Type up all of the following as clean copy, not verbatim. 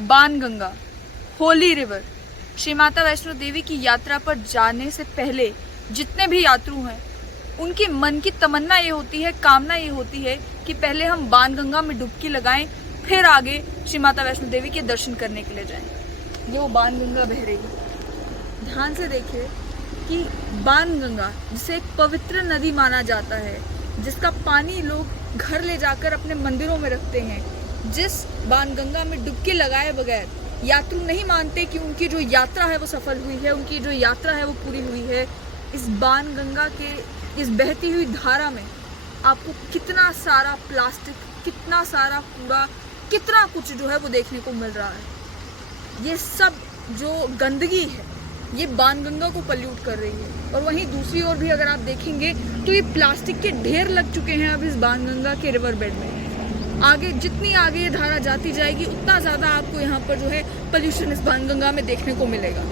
Banganga, Holi river, Shri Mata Vaishno Devi की यात्रा पर जाने से पहले जितने भी यात्रु हैं उनकी मन की तमन्ना ये होती है, कामना ये होती है कि पहले हम बाणगंगा में डुबकी लगाएं, फिर आगे श्री माता वैष्णो देवी के दर्शन करने के लिए जाएं। ये वो बाणगंगा बह रही है। ध्यान से देखिए कि बाणगंगा, जिसे एक पवित्र नदी माना जाता है, जिसका पानी लोग घर ले जाकर अपने मंदिरों में रखते हैं, जिस बाणगंगा में डुबकी लगाए बगैर यात्रु नहीं मानते कि उनकी जो यात्रा है वो सफल हुई है, उनकी जो यात्रा है वो पूरी हुई है। इस बाणगंगा के इस बहती हुई धारा में आपको कितना सारा प्लास्टिक, कितना सारा कूड़ा, कितना कुछ जो है वो देखने को मिल रहा है। ये सब जो गंदगी है ये बाणगंगा को पल्यूट कर रही है। और वहीं दूसरी ओर भी अगर आप देखेंगे तो ये प्लास्टिक के ढेर लग चुके हैं अब इस बाणगंगा के रिवर बेड में। आगे जितनी आगे ये धारा जाती जाएगी उतना ज़्यादा आपको यहाँ पर जो है पोल्यूशन इस बाणगंगा में देखने को मिलेगा।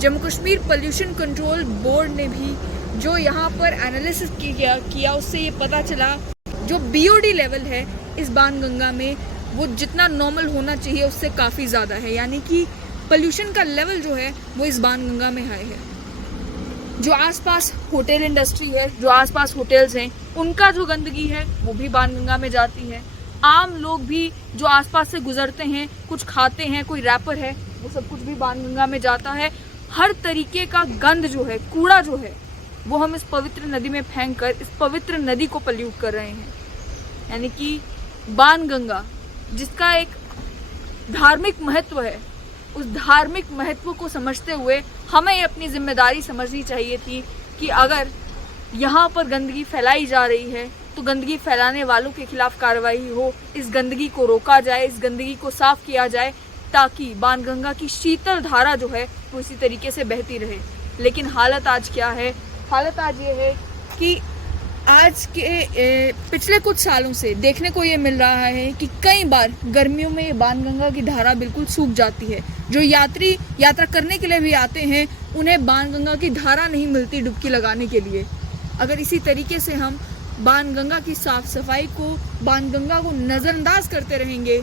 Jammu Kashmir pollution control board ने भी जो यहाँ पर एनालिसिस किया उससे ये पता चला जो BOD लेवल है इस बाणगंगा में वो जितना नॉर्मल होना चाहिए उससे काफ़ी ज़्यादा है। यानी कि पोल्यूशन का लेवल जो है वो इस बाणगंगा में हाई है। जो आसपास होटल इंडस्ट्री है, जो आसपास होटल्स हैं, उनका जो गंदगी है वो भी बाणगंगा में जाती है। आम लोग भी जो आसपास से गुजरते हैं, कुछ खाते हैं, कोई रैपर है, वो सब कुछ भी बाणगंगा में जाता है। हर तरीके का गंद जो है, कूड़ा जो है, वो हम इस पवित्र नदी में फेंक कर इस पवित्र नदी को पल्यूट कर रहे हैं। यानी कि बाणगंगा, जिसका एक धार्मिक महत्व है, उस धार्मिक महत्व को समझते हुए हमें अपनी जिम्मेदारी समझनी चाहिए थी कि अगर यहाँ पर गंदगी फैलाई जा रही है तो गंदगी फैलाने वालों के खिलाफ कार्रवाई हो, इस गंदगी को रोका जाए, इस गंदगी को साफ किया जाए, ताकि बाणगंगा की शीतल धारा जो है वो इसी तरीके से बहती रहे। लेकिन हालत आज क्या है? हालत आज ये है कि आज के पिछले कुछ सालों से देखने को ये मिल रहा है कि कई बार गर्मियों में ये बाणगंगा की धारा बिल्कुल सूख जाती है। जो यात्री यात्रा करने के लिए भी आते हैं उन्हें बाणगंगा की धारा नहीं मिलती डुबकी लगाने के लिए। अगर इसी तरीके से हम बाणगंगा की साफ सफाई को, बाणगंगा को नज़रअंदाज करते रहेंगे,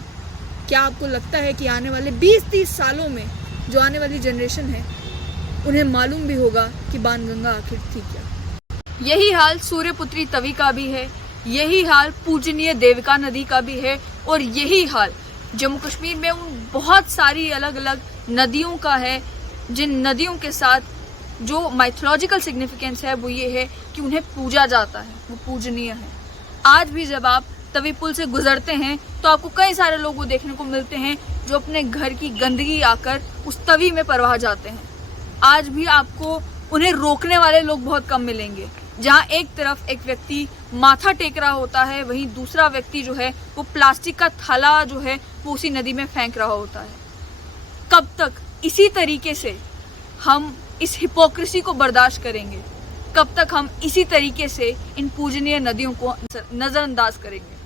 क्या आपको लगता है कि आने वाले 20-30 सालों में जो आने वाली जनरेशन है उन्हें मालूम भी होगा कि बाणगंगा आखिर थी क्या? यही हाल सूर्यपुत्री तवी का भी है, यही हाल पूजनीय देविका नदी का भी है, और यही हाल जम्मू कश्मीर में उन बहुत सारी अलग अलग नदियों का है जिन नदियों के साथ जो माइथोलॉजिकल सिग्निफिकेंस है वो ये है कि उन्हें पूजा जाता है, वो पूजनीय है। आज भी जब आप तवी पुल से गुजरते हैं तो आपको कई सारे लोग वो देखने को मिलते हैं जो अपने घर की गंदगी आकर उस तवी में परवाह जाते हैं। आज भी आपको उन्हें रोकने वाले लोग बहुत कम मिलेंगे। जहाँ एक तरफ एक व्यक्ति माथा टेक रहा होता है, वहीं दूसरा व्यक्ति जो है वो प्लास्टिक का थैला जो है वो उसी नदी में फेंक रहा होता है। कब तक इसी तरीके से हम इस हिपोक्रेसी को बर्दाश्त करेंगे? कब तक हम इसी तरीके से इन पूजनीय नदियों को नज़रअंदाज करेंगे?